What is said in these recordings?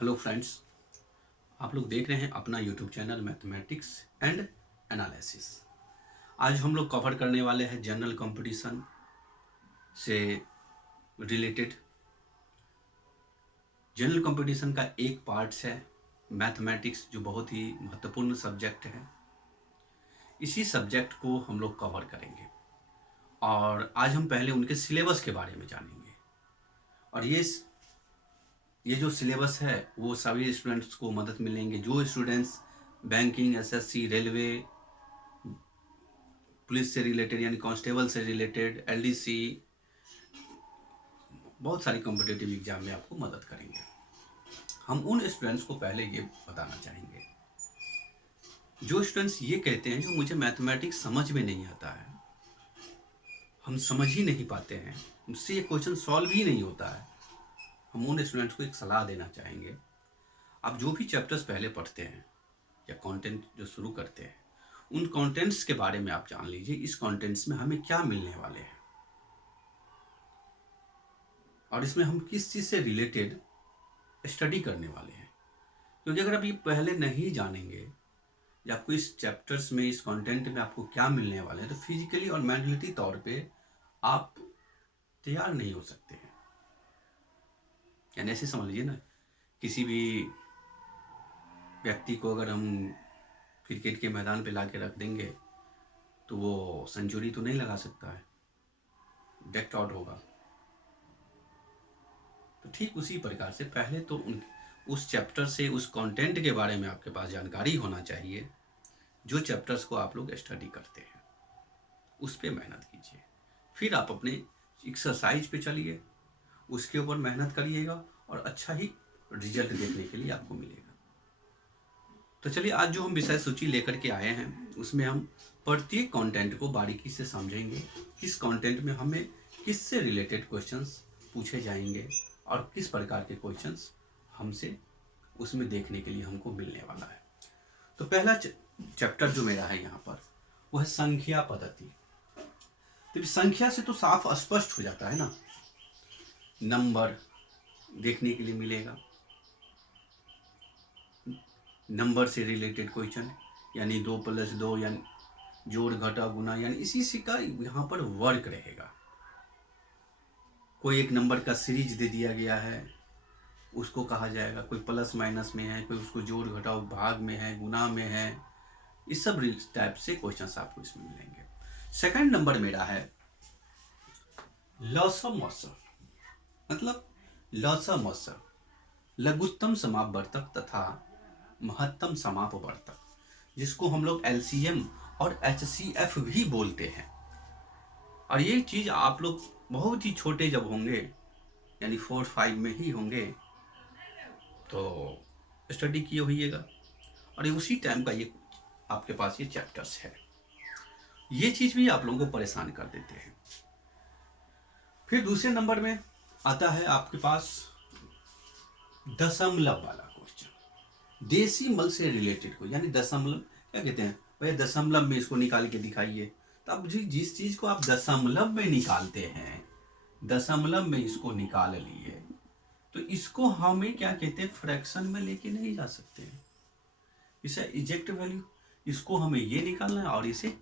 Hello friends, आप लोग देख रहे हैं अपना YouTube channel mathematics and analysis. आज हम लोग कवर करने वाले हैं जनरल कंपटीशन से रिलेटेड। जनरल कंपटीशन का एक पार्ट है मैथमेटिक्स, जो बहुत ही महत्वपूर्ण सब्जेक्ट है। इसी सब्जेक्ट को हम लोग कवर करेंगे और आज हम पहले उनके सिलेबस के बारे में जानेंगे। और ये जो सिलेबस है वो सभी स्टूडेंट्स को मदद मिलेंगे जो students banking, SSC, railway, police से रिलेटेड यानी कांस्टेबल से रिलेटेड, एलडीसी, बहुत सारी कॉम्पिटिटिव एग्जाम में आपको मदद करेंगे। हम उन स्टूडेंट्स को पहले ये बताना चाहेंगे जो स्टूडेंट्स ये कहते हैं जो मुझे मैथमेटिक्स समझ में नहीं आता है, हम समझ ही नहीं पाते हैं, मुझसे ये क्वेश्चन सॉल्व ही नहीं होता है। हम उन स्टूडेंट्स को एक सलाह देना चाहेंगे, आप जो भी चैप्टर्स पहले पढ़ते हैं या कंटेंट जो शुरू करते हैं, उन कंटेंट्स के बारे में आप जान लीजिए। इस कंटेंट्स में हमें क्या मिलने वाले हैं और इसमें हम किस चीज़ से रिलेटेड स्टडी करने वाले हैं। क्योंकि अगर आप ये पहले नहीं जानेंगे या आपको इस चैप्टर्स में, इस कंटेंट में आपको क्या मिलने वाले हैं, तो फिजिकली और मेंटली तौर पे आप तैयार नहीं हो सकते हैं। यानी ऐसे समझ लीजिए ना, किसी भी व्यक्ति को अगर हम क्रिकेट के मैदान पे ला के रख देंगे तो वो सेंचुरी तो नहीं लगा सकता है, डेक्ट आउट होगा। तो ठीक उसी प्रकार से पहले तो उस चैप्टर से, उस कंटेंट के बारे में आपके पास जानकारी होना चाहिए। जो चैप्टर्स को आप लोग स्टडी करते हैं उस पर मेहनत कीजिए, फिर आप अपने एक्सरसाइज पे चलिए, उसके ऊपर मेहनत करिएगा और अच्छा ही रिजल्ट देखने के लिए आपको मिलेगा। तो चलिए, आज जो हम विषय सूची लेकर के आए हैं उसमें हम प्रत्येक कंटेंट को बारीकी से समझेंगे। किस कंटेंट में हमें किससे रिलेटेड क्वेश्चंस पूछे जाएंगे और किस प्रकार के क्वेश्चंस हमसे उसमें देखने के लिए हमको मिलने वाला है। तो पहला चैप्टर जो मेरा है यहाँ पर वो है संख्या पद्धति। तो संख्या से तो साफ स्पष्ट हो जाता है ना, नंबर देखने के लिए मिलेगा, नंबर से रिलेटेड क्वेश्चन, यानी 2+2 यानी जोड़ घटा गुना, यानी इसी से का यहाँ पर वर्क रहेगा। कोई एक नंबर का सीरीज दे दिया गया है, उसको कहा जाएगा, कोई प्लस माइनस में है, कोई उसको जोड़ घटाओ भाग में है, गुना में है। इस सब टाइप से क्वेश्चंस आपको इसमें मिलेंगे। सेकंड नंबर मेरा है लसम मसम, मतलब लसम मसम, लघुत्तम समापवर्तक तथा महत्तम समापवर्तक, जिसको हम लोग एलसीएम और एचसीएफ भी बोलते हैं। और ये चीज आप लोग बहुत ही छोटे जब होंगे, यानी 4-5 में ही होंगे, तो स्टडी किए होइएगा और ये उसी टाइम का ये आपके पास ये चैप्टर्स है। ये चीज भी आप लोगों को परेशान कर देते हैं। फिर दूसरे नंबर में आता है आपके पास दशमलव वाला क्वेश्चन, डेसिमल से रिलेटेड को, यानी दशमलव क्या कहते हैं भैया, दशमलव में इसको निकाल के दिखाइए। तो अब जिस चीज को आप दशमलव में निकालते हैं, दशमलव में इसको निकाल लिए, तो इसको हमें क्या कहते हैं, फ्रैक्शन में लेके नहीं जा सकते हैं। इसे इजेक्ट वैल्यू, इसको हमें ये निकालना है और इसे,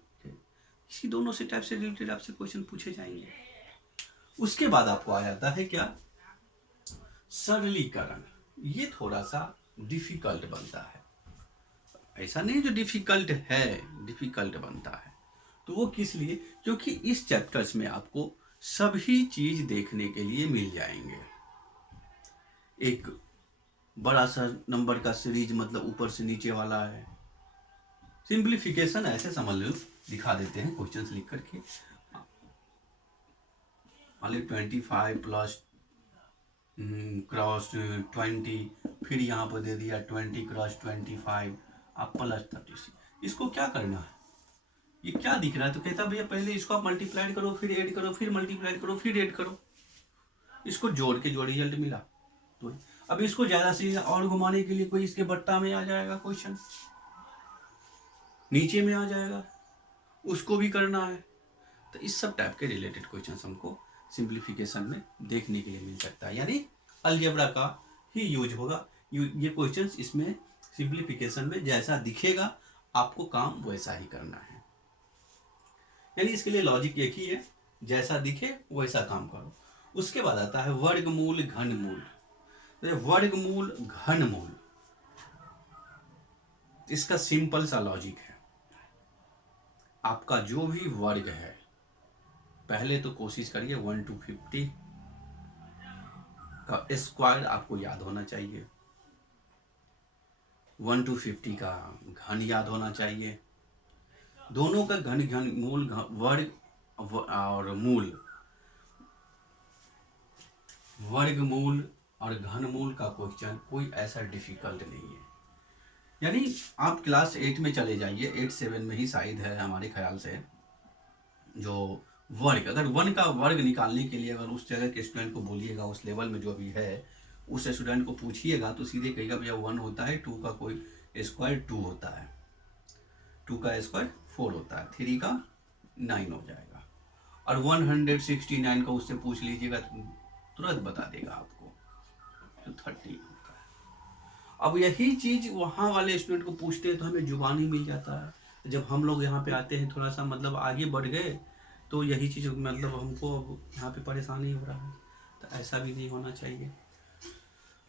इसी दोनों से टाइप से रिलेटेड आपसे क्वेश्चन पूछे जाएंगे। उसके बाद आपको आ जाता है क्या, सरलीकरण। ये थोड़ा सा डिफिकल्ट बनता है, ऐसा नहीं जो डिफिकल्ट है, डिफिकल्ट बनता है। तो वो किस लिए, क्योंकि इस चैप्टर्स में आपको सभी चीज देखने के लिए मिल जाएंगे। एक बड़ा सा नंबर का सीरीज, मतलब ऊपर से नीचे वाला है। सिंप्लीफिकेशन ऐसे समझ लो, दिखा देते हैं क्वेश्चंस लिख करके। मान लो 25 प्लस क्रॉस 20, फिर यहाँ पर दे दिया 20 क्रॉस 25 आप प्लस 36। इसको क्या करना है, ये क्या दिख रहा है, तो कहता भैया पहले इसको आप मल्टीप्लाइड करो, फिर ऐड करो, फिर मल्टीप्लाइड करो, फिर ऐड करो, इसको जोड़ के जो रिजल्ट मिला। तो अब इसको ज्यादा से और घुमाने के लिए कोई इसके बट्टा में आ जाएगा, क्वेश्चन नीचे में आ जाएगा, उसको भी करना है। तो इस सब टाइप के रिलेटेड क्वेश्चन हमको सिंप्लीफिकेशन में देखने के लिए मिल सकता है, यानी अलजेब्रा का ही यूज होगा। ये क्वेश्चंस इसमें सिंप्लीफिकेशन में जैसा दिखेगा आपको काम वैसा ही करना है, यानी इसके लिए लॉजिक एक ही है, जैसा दिखे वैसा काम करो। उसके बाद आता है वर्गमूल घनमूल। तो वर्गमूल घनमूल, इसका सिंपल सा लॉजिक है, आपका जो भी वर्ग है पहले तो कोशिश करिए 1 to 50 का स्क्वायर आपको याद होना चाहिए, 1 to 50 का घन याद होना चाहिए, दोनों का घन घन मूल वर्ग और मूल, वर्गमूल और घनमूल का क्वेश्चन कोई ऐसा डिफिकल्ट नहीं है। यानी आप क्लास 8 में चले जाइए, 8-7 में ही शायद है हमारे ख्याल से, जो वर्ग, अगर 1 का वर्ग निकालने के लिए अगर उस जगह के स्टूडेंट को बोलिएगा, उस लेवल में जो भी है उस स्टूडेंट को पूछिएगा तो सीधे कहेगा भैया 1 होता है, 2 का कोई स्क्वायर 2 होता है, 2 का स्क्वायर 4 होता है, 3 का 9 हो जाएगा, और 169 का उससे पूछ लीजिएगा तो तुरंत बता देगा आपको, तो 30 होता है। अब यही चीज वहाँ वाले स्टूडेंट को पूछते हैं तो हमें जुबानी मिल जाता है, जब हम लोग यहाँ पे आते हैं थोड़ा सा मतलब आगे बढ़ गए तो यही चीज़ मतलब हमको अब यहाँ पे परेशानी हो रहा है, तो ऐसा भी नहीं होना चाहिए।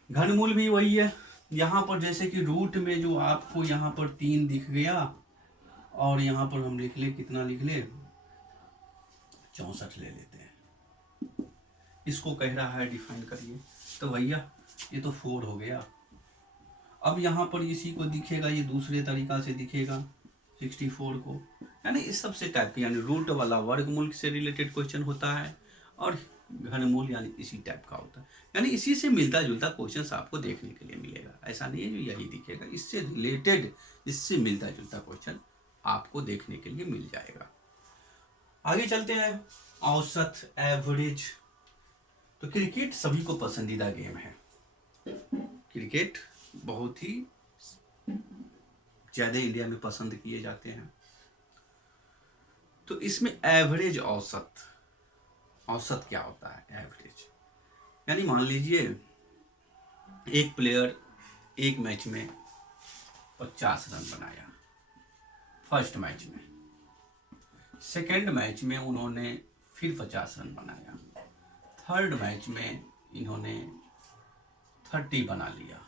घनमूल भी वही है, यहाँ पर जैसे कि रूट में जो आपको यहाँ पर 3 दिख गया और यहाँ पर हम लिख ले, कितना लिख ले, 64 ले लेते हैं, इसको कह रहा है डिफाइन करिए, तो भैया ये तो 4 हो गया। अब यहाँ पर इसी को दिखेगा, ये दूसरे तरीका से दिखेगा 64 को, यानी इस सबसे टाइप की, यानी रूट वाला वर्गमूल से रिलेटेड क्वेश्चन होता है और घनमूल यानी इसी टाइप का होता है, यानी इसी से मिलता जुलता क्वेश्चन आपको देखने के लिए मिलेगा, ऐसा नहीं है जो यही दिखेगा, इससे रिलेटेड, इससे मिलता जुलता क्वेश्चन आपको देखने के लिए मिल जाएगा। आगे चलते हैं, औसत, एवरेज। तो क्रिकेट सभी को पसंदीदा गेम है, क्रिकेट बहुत ही ज्यादा इंडिया में पसंद किए जाते हैं। तो इसमें एवरेज, औसत, औसत क्या होता है? एवरेज यानी मान लीजिए एक प्लेयर एक मैच में 50 रन बनाया फर्स्ट मैच में, सेकेंड मैच में उन्होंने फिर 50 रन बनाया, थर्ड मैच में इन्होंने 30 बना लिया।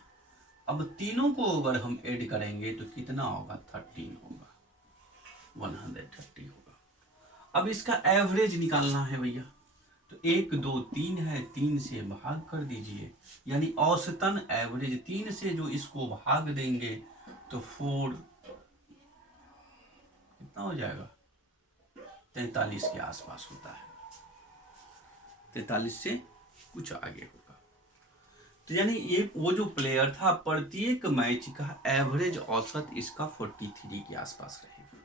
अब तीनों को अगर हम ऐड करेंगे तो कितना होगा? 13 होगा, 130 होगा। अब इसका एवरेज निकालना है भैया, तो 1 2 3 है, 3 से भाग कर दीजिए, यानी औसतन एवरेज 3 से जो इसको भाग देंगे तो 4 कितना हो जाएगा? 43 के आसपास होता है, 43 से कुछ आगे होगा। तो यानी ये वो जो प्लेयर था, प्रत्येक मैच का एवरेज औसत इसका 43 के आसपास रहेगा।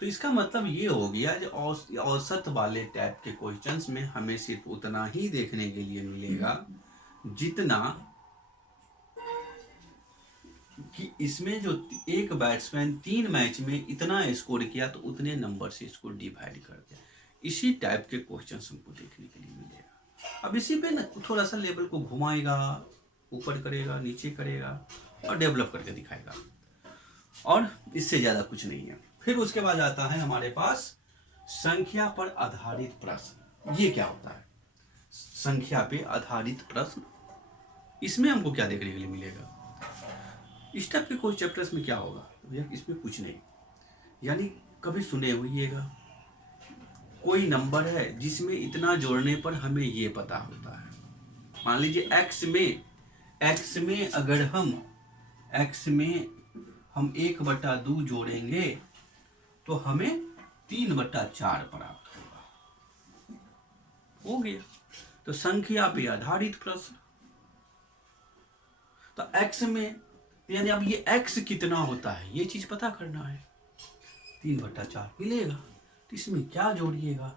तो इसका मतलब ये हो गया जो औसत वाले टाइप के क्वेश्चंस में हमें सिर्फ उतना ही देखने के लिए मिलेगा जितना कि इसमें जो एक बैट्समैन 3 मैच में इतना स्कोर किया तो उतने नंबर से इसको डिवाइड कर दिया। इसी टाइप के क्वेश्चंस हमको देखने के लिए मिलेगा। अब इसी पे ना थोड़ा सा लेवल को घुमाएगा, ऊपर करेगा, नीचे करेगा और डेवलप करके दिखाएगा, और इससे ज्यादा कुछ नहीं है। फिर उसके बाद आता है हमारे पास संख्या पर आधारित प्रश्न। ये क्या होता है? संख्या पे आधारित प्रश्न, इसमें हमको क्या देखने के लिए मिलेगा? इस टाइप के कोई चैप्टर्स में क्या होगा भैया? इसमें कुछ नहीं, यानी कभी सुने होइएगा कोई नंबर है जिसमें इतना जोड़ने पर हमें ये पता होता है। मान लीजिए x में अगर हम x में हम 1/2 जोड़ेंगे तो हमें 3/4 प्राप्त होगा। हो गया। तो संख्या पे आधारित प्रश्न, तो x में यानी अब ये x कितना होता है ये चीज पता करना है। 3/4 मिलेगा, तो इसमें क्या जोड़िएगा?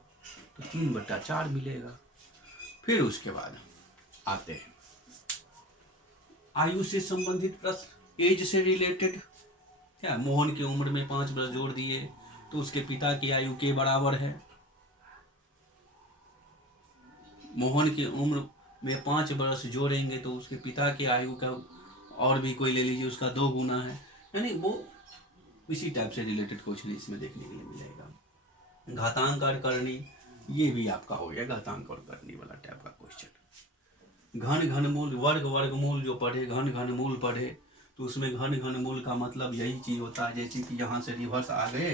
तो 3/4 मिलेगा। फिर उसके बाद आते हैं आयु से संबंधित प्रश्न, एज से रिलेटेड। क्या मोहन की उम्र में 5 वर्ष जोड़ दिए तो उसके पिता की आयु के बराबर है। मोहन की उम्र में 5 वर्ष जोड़ेंगे तो उसके पिता की आयु का और भी कोई ले लीजिए उसका 2 गुना है, यानी वो इसी टाइप से रिलेटेड क्वेश्चन इसमें देखने के लिए मिलेगा। घातांक और करनी, ये भी आपका हो गया घातांक और करनी वाला टाइप का क्वेश्चन। घन घनमूल, वर्ग वर्गमूल जो पढ़े, घन घनमूल पढ़े, तो उसमें घन घनमूल का मतलब यही चीज़ होता है, जैसे कि यहाँ से रिवर्स आ गए,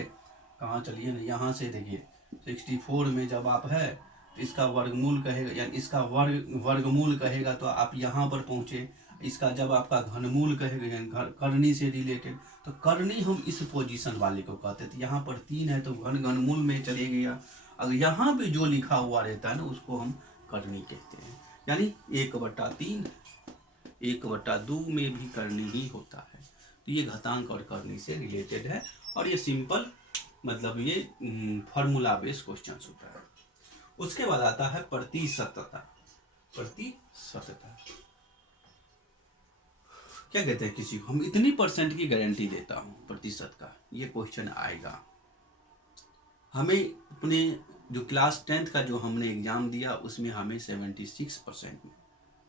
कहाँ चलिए ना, यहाँ से देखिए 64 में जब आप है तो इसका वर्गमूल कहेगा, यानी इसका वर्गमूल कहेगा तो आप यहाँ पर पहुँचे। इसका जब आपका घनमूल कहेगा यानी करनी से रिलेटेड, तो करनी हम इस पोजीशन वाले को कहते थे। यहाँ पर 3 है तो घन घनमूल में चले गया। अगर यहाँ पे जो लिखा हुआ रहता है ना उसको हम करनी कहते हैं, यानी 1/3, 1/2 में भी करनी ही होता है। तो ये घातांक और करनी से रिलेटेड है, और ये सिंपल मतलब ये फॉर्मूला बेस्ड क्वेश्चन होता है। उसके बाद आता है प्रतिशतता। प्रतिशतता क्या कहते हैं, किसी को हम इतनी परसेंट की गारंटी देता हूं प्रतिशत का, ये क्वेश्चन आएगा। हमें अपने जो क्लास 10th का जो हमने एग्जाम दिया उसमें हमें 76%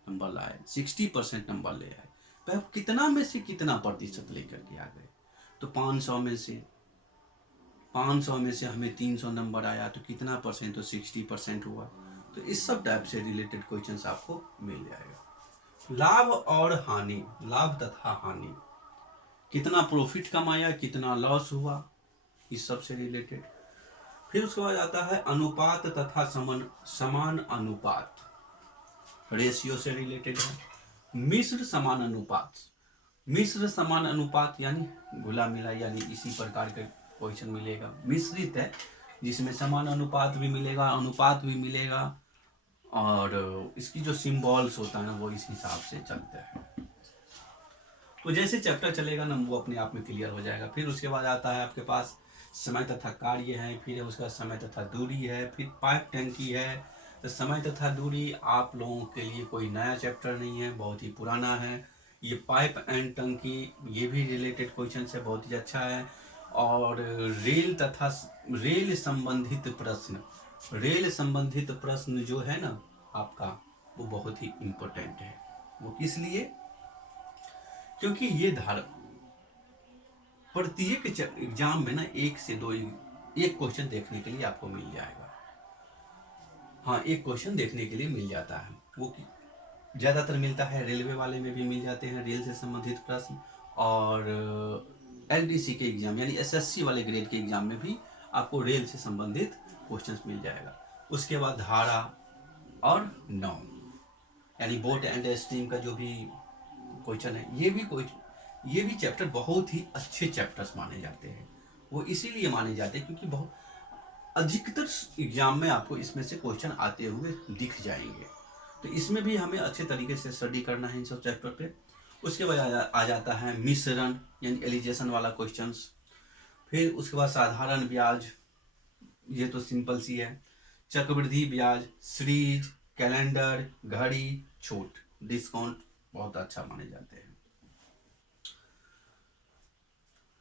नंबर लाए, 60% नंबर ले आए। तो अब कितना में से कितना प्रतिशत लेकर के आ गए, तो 500 में से हमें 300 नंबर आया, तो कितना परसेंट, तो 60% हुआ। तो इस सब टाइप से रिलेटेड क्वेश्चंस आपको मिल जाएगा। लाभ और हानि, लाभ तथा हानि, कितना प्रॉफिट कमाया, कितना लॉस हुआ, इस सब से रिलेटेड। फिर उसके बाद आता है अनुपात तथा समान अनुपात, रेशियो से रिलेटेड है। मिश्र समान अनुपात, मिश्र समान अनुपात यानी घुला मिला, यानी इसी प्रकार के क्वेश्चन मिलेगा। मिश्रित है जिसमें समान अनुपात भी मिलेगा, अनुपात भी मिलेगा, और इसकी जो सिंबल्स होता है ना वो इस हिसाब से चलते हैं। तो जैसे चैप्टर चलेगा ना वो अपने आप में क्लियर हो जाएगा। फिर उसके बाद आता है आपके पास समय तथा कार्य है, फिर उसका समय तथा दूरी है, फिर पाइप टंकी है। तो समय तथा दूरी आप लोगों के लिए कोई नया चैप्टर नहीं है, बहुत ही पुराना है। ये पाइप एंड टंकी ये भी रिलेटेड क्वेश्चन से बहुत ही अच्छा है। और रेल तथा रेल संबंधित प्रश्न, रेल संबंधित प्रश्न जो है ना आपका, वो बहुत ही इम्पोर्टेंट है। वो किस लिए, क्योंकि ये धारा प्रत्येक एग्जाम में ना 1 से 2 एक क्वेश्चन देखने के लिए आपको मिल जाएगा। हाँ, एक क्वेश्चन देखने के लिए मिल जाता है, वो ज़्यादातर मिलता है रेलवे वाले में भी मिल जाते हैं, रेल से संबंधित प्रश्न। और एलडीसी के एग्जाम यानी एसएससी वाले ग्रेड के एग्जाम में भी आपको रेल से संबंधित क्वेश्चंस मिल जाएगा। उसके बाद धारा और नॉर्म यानी बोट एंड स्ट्रीम का जो भी क्वेश्चन है, ये भी चैप्टर बहुत ही अच्छे चैप्टर्स माने जाते हैं। वो इसीलिए माने जाते हैं क्योंकि बहुत अधिकतर एग्जाम में आपको इसमें से क्वेश्चन आते हुए दिख जाएंगे। तो इसमें भी हमें अच्छे तरीके से स्टडी करना है इन सब चैप्टर पे। उसके बाद आ जाता है मिश्रण यानी एलिजेशन वाला क्वेश्चंस। फिर उसके बाद साधारण ब्याज, ये तो सिंपल सी है। चक्रवृद्धि ब्याज, सीरीज, कैलेंडर, घड़ी, छूट, डिस्काउंट बहुत अच्छा माने जाते हैं।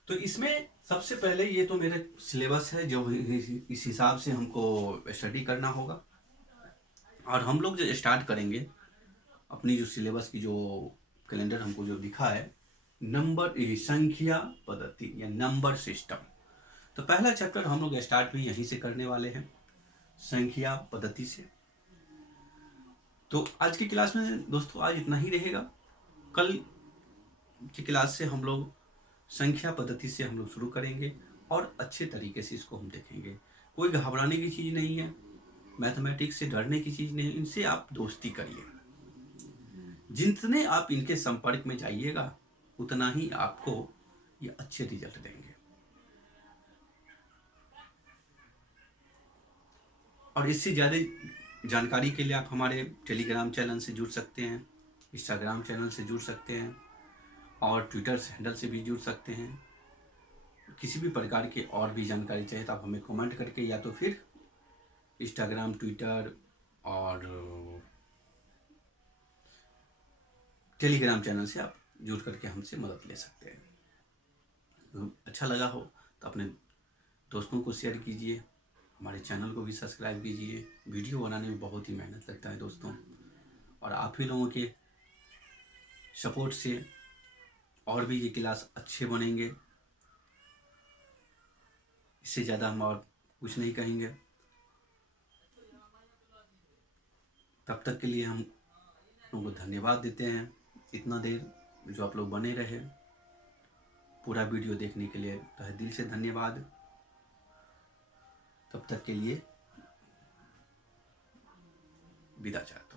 तो इसमें सबसे पहले ये तो मेरा सिलेबस है जो इस हिसाब से हमको स्टडी करना होगा। और हम लोग जो स्टार्ट करेंगे अपनी जो सिलेबस की जो कैलेंडर हमको जो दिखा है, नंबर संख्या पद्धति या नंबर सिस्टम। तो पहला चैप्टर हम लोग स्टार्ट भी यहीं से करने वाले हैं, संख्या पद्धति से। तो आज की क्लास में दोस्तों आज इतना ही रहेगा। कल की क्लास से हम लोग संख्या पद्धति से हम लोग शुरू करेंगे और अच्छे तरीके से इसको हम देखेंगे। कोई घबराने की चीज़ नहीं है, मैथमेटिक्स से डरने की चीज़ नहीं, इनसे आप दोस्ती करिए। जितने आप इनके संपर्क में जाइएगा उतना ही आपको ये अच्छे रिजल्ट देंगे। और इससे ज़्यादा जानकारी के लिए आप हमारे टेलीग्राम चैनल से जुड़ सकते हैं, इंस्टाग्राम चैनल से जुड़ सकते हैं, और ट्विटर हैंडल से भी जुड़ सकते हैं। किसी भी प्रकार की और भी जानकारी चाहिए तो आप हमें कमेंट करके या तो फिर इंस्टाग्राम, ट्विटर और टेलीग्राम चैनल से आप जुड़ करके हमसे मदद ले सकते हैं। तो अच्छा लगा हो तो अपने दोस्तों को शेयर कीजिए, हमारे चैनल को भी सब्सक्राइब कीजिए। वीडियो बनाने में बहुत ही मेहनत लगता है दोस्तों, और आप ही लोगों के सपोर्ट से और भी ये क्लास अच्छे बनेंगे। इससे ज़्यादा हम और कुछ नहीं कहेंगे। तब तक के लिए हम लोगों को धन्यवाद देते हैं। इतना देर जो आप लोग बने रहे, पूरा वीडियो देखने के लिए तहे दिल से धन्यवाद। तब तक के लिए विदा चाहता हूँ।